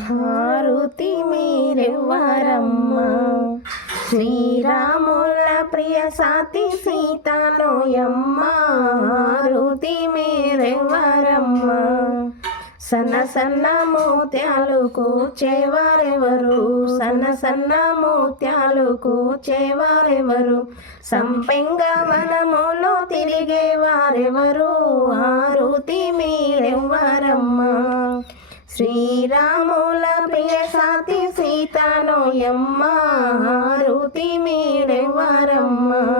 హారుతి మీరెవ్వరమ్మా? శ్రీరాముల ప్రియ సాతి సీతాలోయమ్మ, హారుతి మీరెవ్వరమ్మా? సన్న సన్న మోత్యాలు కూర్చేవారెవరు? సన్న సన్న మోత్యాలు కూర్చేవారెవరు? సంపెంగ వనములో తిరిగేవారెవరు? హారుతి మీరెవ్వరమ్మా? శ్రీరాముల ప్రియ సాతి సీతాలోయమ్మ, హారుతి మీరెవ్వరమ్మా?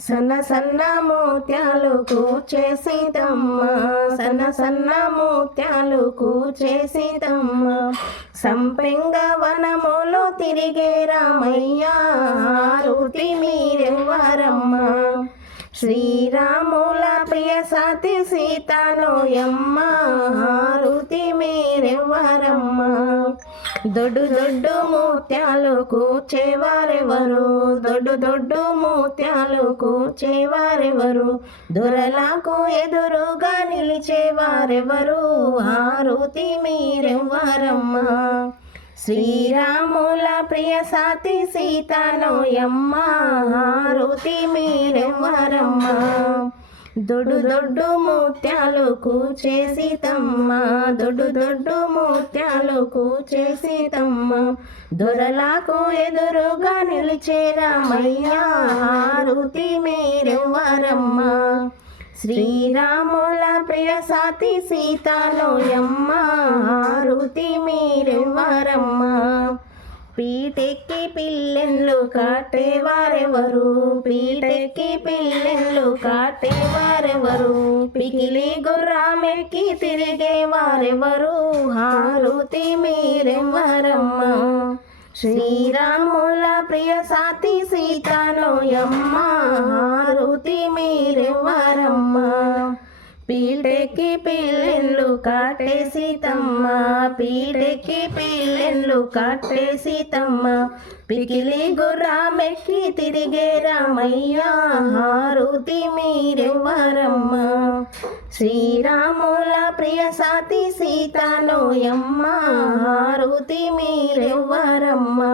సన్న సన్న మోత్యాలు కూర్చే సీతమ్మ, సన్న సన్న మోత్యాలు కూర్చే సీతమ్మ, సంపెంగ వనములో తిరిగే రామయ్య, హారుతి మీరెవ్వరమ్మా? శ్రీరాముల ప్రియ సాతి సీతాలోయమ్మ, హారుతి మీరెవ్వరమ్మా? దొడ్డు దొడ్డు ముత్యాలు కూర్చేవారెవరు? దొడ్డు దొడ్డు ముత్యాలు కూర్చేవారెవరు? దొరలకు ఎదురుగా నిలిచేవారెవరు? హారుతి మీరెవ్వరమ్మా? శ్రీరాముల ప్రియ సాతి సీతాలోయమ్మ, హారుతి మీరెవ్వరమ్మా? దొడ్డు దొడ్డు ముత్యాలు కూర్చే సీతమ్మ, దొడ్డు దొడ్డు ముత్యాలు కూర్చే సీతమ్మ, దొరలకు ఎదురుగా నిలిచే రామయ్య, హారుతి మీరెవ్వరమ్మా? శ్రీరాముల ప్రియ సాతి సీతాలోయమ్మ, హారుతి మీరెవ్వరమ్మా? పీటెక్కి పిల్లెన్లు కాటేవారెవరు? పీటెక్కి పిల్లెన్లు కాటేవారెవరు? పికిలి గుర్రామెక్కి తిరిగేవారెవరు? హారుతి మీరెవ్వరమ్మా? శ్రీరాముల ప్రియ సాతి సీతాలోయమ్మ, హారుతి మీరెవ్వరమ్మా? పీటెక్కి పిల్లెన్లు కాటే సీతమ్మ, పీటెక్కి పిల్లెన్లు కాటే సీతమ్మ, పికిలి గుర్రామెక్కి తిరిగే రామయ్య, హారుతి మీరెవ్వరమ్మా? శ్రీరాముల ప్రియ సాతి సీతాలోయమ్మ, హారుతి మీరెవ్వరమ్మా?